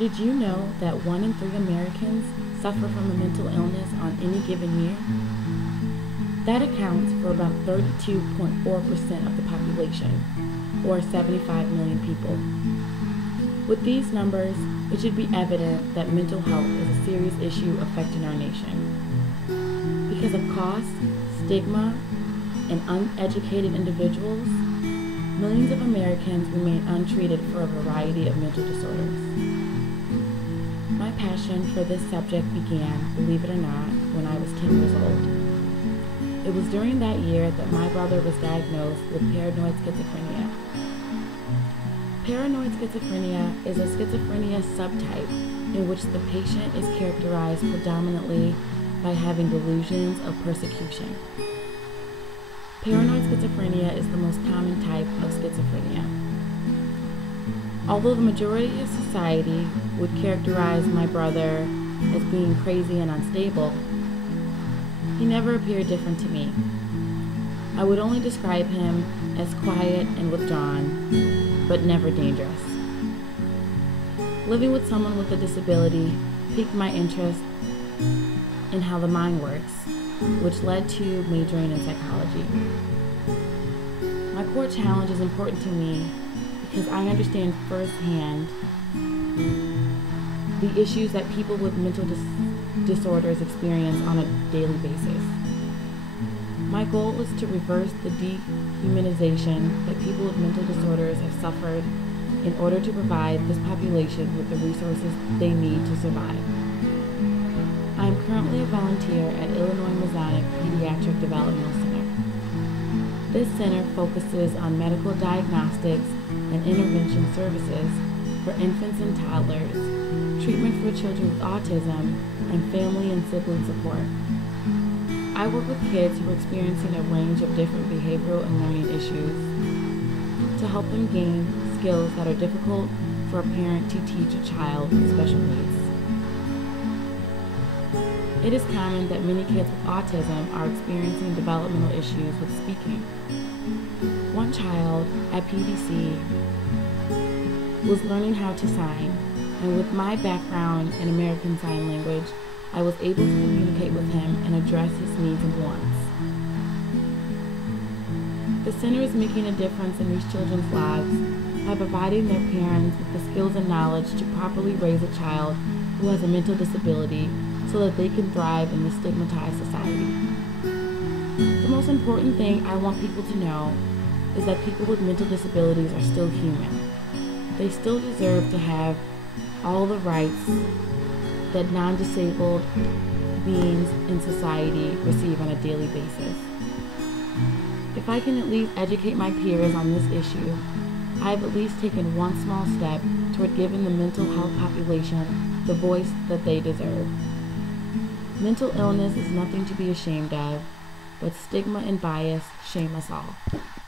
Did you know that 1 in 3 Americans suffer from a mental illness on any given year? That accounts for about 32.4% of the population, or 75 million people. With these numbers, it should be evident that mental health is a serious issue affecting our nation. Because of cost, stigma, and uneducated individuals, millions of Americans remain untreated for a variety of mental disorders. My passion for this subject began, believe it or not, when I was 10 years old. It was during that year that my brother was diagnosed with paranoid schizophrenia. Paranoid schizophrenia is a schizophrenia subtype in which the patient is characterized predominantly by having delusions of persecution. Paranoid schizophrenia is the most common type of schizophrenia. Although the majority of society would characterize my brother as being crazy and unstable, he never appeared different to me. I would only describe him as quiet and withdrawn, but never dangerous. Living with someone with a disability piqued my interest in how the mind works, which led to majoring in psychology. My core challenge is important to me because I understand firsthand the issues that people with mental disorders experience on a daily basis. My goal is to reverse the dehumanization that people with mental disorders have suffered in order to provide this population with the resources they need to survive. I am currently a volunteer at Illinois Masonic Pediatric Developmental Center. This center focuses on medical diagnostics and intervention services for infants and toddlers, treatment for children with autism, and family and sibling support. I work with kids who are experiencing a range of different behavioral and learning issues to help them gain skills that are difficult for a parent to teach a child with special needs. It is common that many kids with autism are experiencing developmental issues with speaking. One child at PDC was learning how to sign, and with my background in American Sign Language, I was able to communicate with him and address his needs and wants. The center is making a difference in these children's lives by providing their parents with the skills and knowledge to properly raise a child who has a mental disability so that they can thrive in this stigmatized society. The most important thing I want people to know is that people with mental disabilities are still human. They still deserve to have all the rights that non-disabled beings in society receive on a daily basis. If I can at least educate my peers on this issue, I have at least taken one small step toward giving the mental health population the voice that they deserve. Mental illness is nothing to be ashamed of, but stigma and bias shame us all.